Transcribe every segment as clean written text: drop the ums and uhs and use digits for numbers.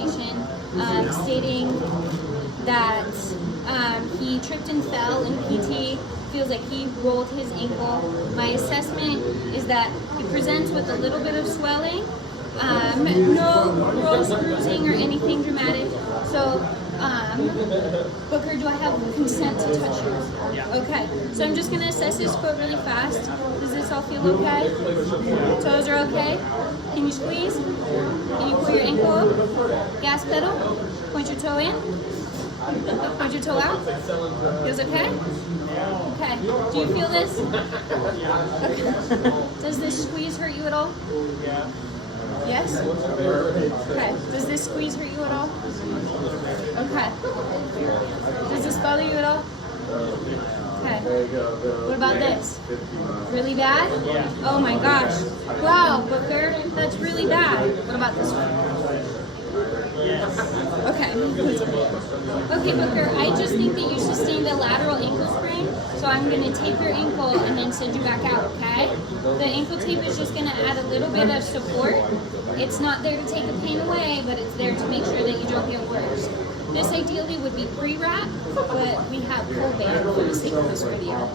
conversation stating that he tripped and fell in PT, feels like he rolled his ankle. My assessment is that he presents with a little bit of swelling, no gross bruising or anything dramatic. So, Booker, do I have consent to touch you? Yeah. Okay, so I'm just going to assess his foot really fast. Does this all feel okay? Toes are okay? Can you squeeze? Can you pull your ankle up? Gas pedal? Point your toe in? Point your toe out? Feels okay? Okay. Do you feel this? Okay. Does this squeeze hurt you at all? Yeah. Yes? Okay. Does this squeeze hurt you at all? Okay. Does this bother you at all? Okay. What about this? Really bad? Oh my gosh. Wow, Booker, that's really bad. What about this one? Okay. Okay, Booker, I just think that you sustained a lateral ankle sprain, so I'm going to tape your ankle and then send you back out, okay? The ankle tape is just going to add a little bit of support. It's not there to take the pain away, but it's there to make sure that you don't get worse. This ideally would be pre-wrap, but we have full band for the sake of this video.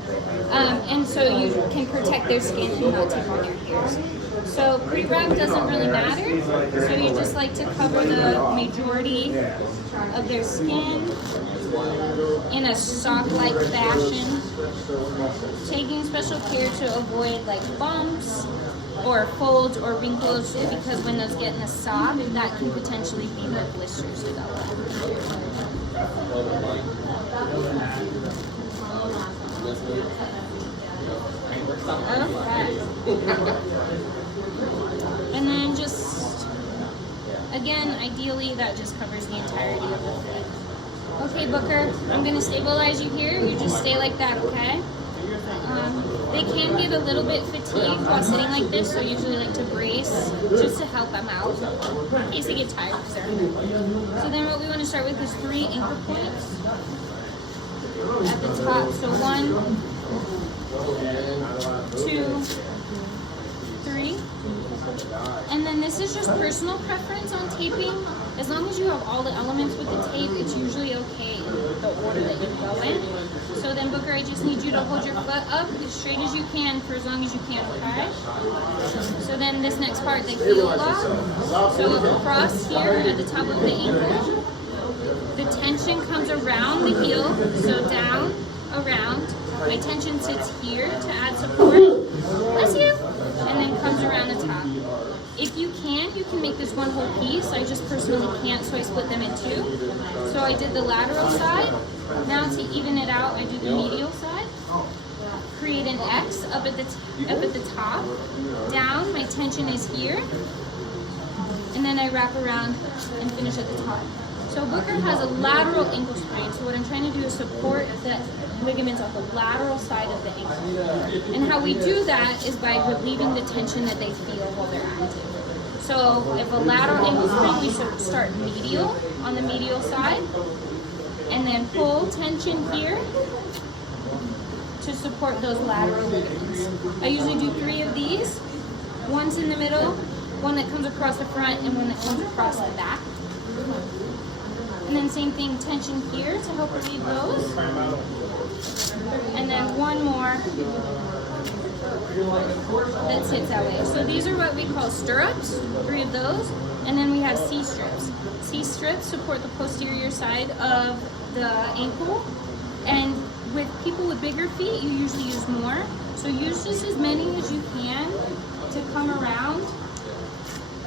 And so you can protect their skin and not take on their hairs. So pre-wrap doesn't really matter, so you just like to cover the majority of their skin in a sock-like fashion, taking special care to avoid like bumps or folds or wrinkles, because when those get in the sock, that can potentially be where blisters develop. Okay. And then just, again, ideally that just covers the entirety of the foot. Okay, Booker, I'm going to stabilize you here. You just stay like that, okay? They can get a little bit fatigued while sitting like this, so I usually like to brace just to help them out in case they get tired. So then what we want to start with is 3 ankle points at the top. So 1, 2, 3. And then this is just personal preference on taping. As long as you have all the elements with the tape, it's usually okay in the order that you go in. So then, Booker, I just need you to hold your foot up as straight as you can for as long as you can, okay? So then this next part, the heel lock. So across here at the top of the ankle, the tension comes around the heel, so down, around. My tension sits here to add support. Bless you! And then comes around the top. If you can make this one whole piece. I just personally can't, so I split them in 2. So I did the lateral side. Now to even it out, I do the medial side. Create an X up at the top. Down, my tension is here. And then I wrap around and finish at the top. So Booker has a lateral ankle sprain, so what I'm trying to do is support the ligaments on the lateral side of the ankle. And how we do that is by relieving the tension that they feel while they're active. So if a lateral ankle sprain, we should start medial on the medial side, and then pull tension here to support those lateral ligaments. I usually do 3 of these. One's in the middle, one that comes across the front, and one that comes across the back. And then same thing, tension here to help relieve those. And then one more that sits that way. So these are what we call stirrups, 3 of those. And then we have C-strips. C-strips support the posterior side of the ankle. And with people with bigger feet, you usually use more. So use just as many as you can to come around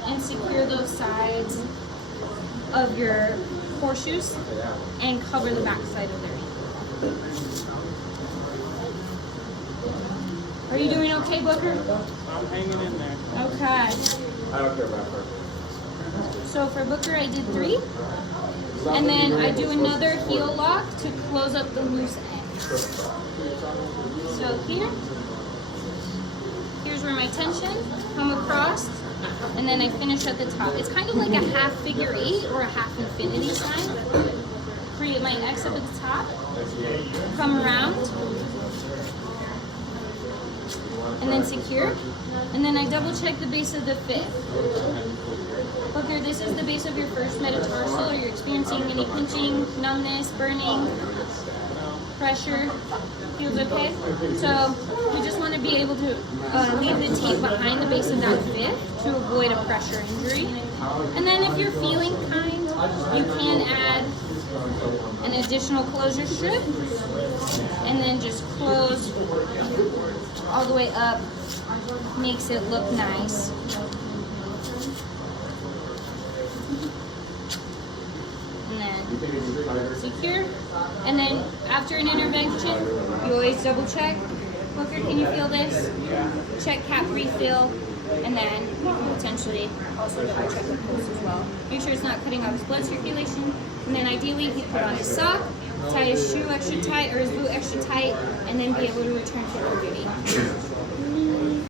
and secure those sides of your horseshoes and cover the back side of their ankle. Are you doing okay, Booker? I'm hanging in there. Okay. I don't care about her. So for Booker, I did 3. And then I do another heel lock to close up the loose end. So here's where my tension come across, and then I finish at the top. It's kind of like a half figure 8 or a half infinity sign. Create my X up at the top, come around, and then secure. And then I double check the base of the 5th. Booker, this is the base of your first metatarsal. Are you experiencing any pinching, numbness, burning, pressure? Feels okay? So we just want to be able to leave the tape behind the base of that fifth to avoid a pressure injury. And then if you're feeling kind, you can add an additional closure strip and then just close all the way up. Makes it look nice. And then secure. And then after an intervention, you always double check. Booker, can you feel this? Check cap refill. And then you can potentially also double check the pulse as well. Make sure it's not cutting off his blood circulation. And then ideally he put on his sock, tie his shoe extra tight or his boot extra tight, and then be able to return to full duty.